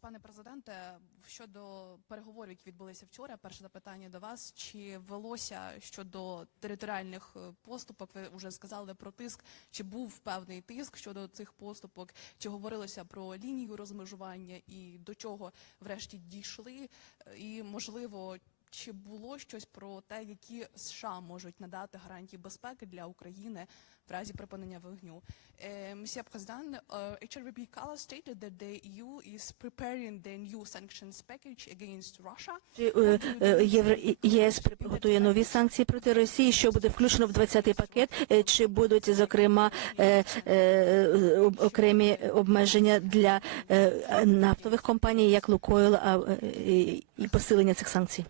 пане президенте, щодо переговорів, які відбулися вчора, перше запитання до вас: чи велося щодо територіальних е, поступок? Ви вже сказали про тиск. Чи був певний тиск щодо цих поступок? Чи говорилося про лінію розмежування і до чого врешті дійшли? Е, І можливо. Чи було щось про те, які США можуть надати гарантії безпеки для України в разі припинення вогню? Uh, Monsieur uh, HRVP Kala stated that the EU is preparing the new sanctions package against Russia. Чи, е, е, Євро- ЄС готує нові санкції проти Росії, що буде включено в 20-й пакет, е, чи будуть, зокрема, е, е, окремі обмеження для е, нафтових компаній, як Лукойл, е, і посилення цих санкцій?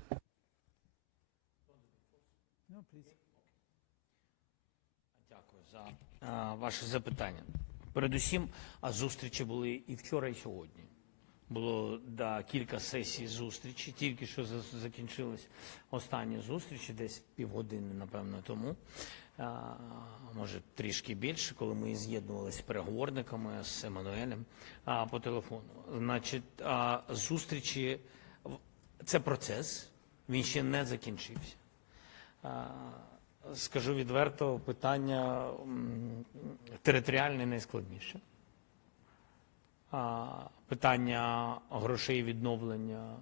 Дякую за а, ваше запитання. Передусім, а зустрічі були і вчора, і сьогодні. Було да, кілька сесій зустрічі, тільки що за- закінчились останні зустрічі, десь півгодини, напевно, тому. А, може, трішки більше, коли ми з'єднувалися з переговорниками з Еммануелем а, по телефону. Значить, а, зустрічі це процес, він ще не закінчився. А, Скажу відверто, питання територіальне найскладніше. Питання грошей відновлення,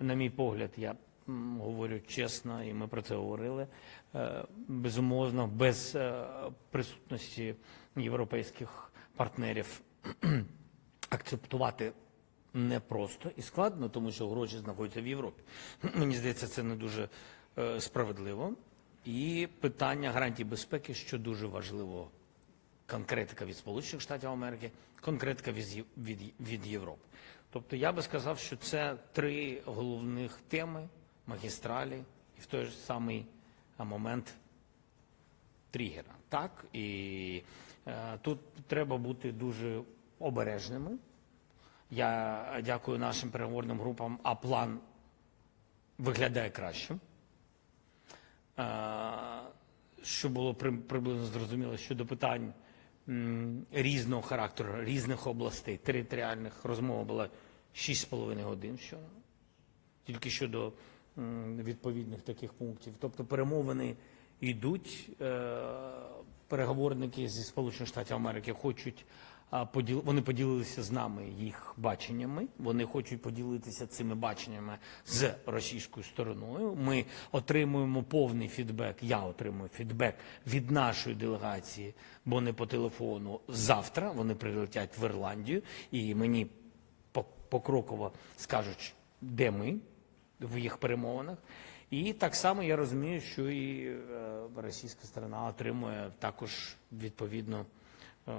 на мій погляд, я говорю чесно, і ми про це говорили. е, Безумовно, без е, присутності європейських партнерів акцептувати непросто і складно, тому що гроші знаходяться в Європі. Мені здається, це не дуже е, справедливо. І питання гарантій безпеки, що дуже важливо, конкретика від Сполучених Штатів Америки, конкретика від, від, від Європи. Тобто я би сказав, що це три головних теми магістралі і в той же самий момент тригера. Так, і е, тут треба бути дуже обережними. Я дякую нашим переговорним групам, а план виглядає кращим. Щоб було при- приблизно зрозуміло щодо питань різного характеру, різних областей, територіальних розмова була 6,5 годин що тільки щодо відповідних таких пунктів. Тобто перемовини йдуть, е, переговорники зі Сполучених Штатів Америки хочуть поділ... вони поділилися з нами їх баченнями. Вони хочуть поділитися цими баченнями з російською стороною. Ми отримуємо повний фідбек. Я отримую фідбек від нашої делегації, бо не по телефону. Завтра вони прилетять в Ірландію, і мені по- покроково скажуть, де ми в їх перемовинах. І так само я розумію, що і е, російська сторона отримує також відповідну, е,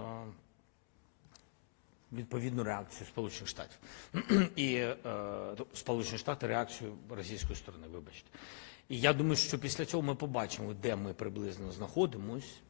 відповідну реакцію Сполучених Штатів. І е, Сполучені Штати реакцію російської сторони, вибачте. І я думаю, що після цього ми побачимо, де ми приблизно знаходимось.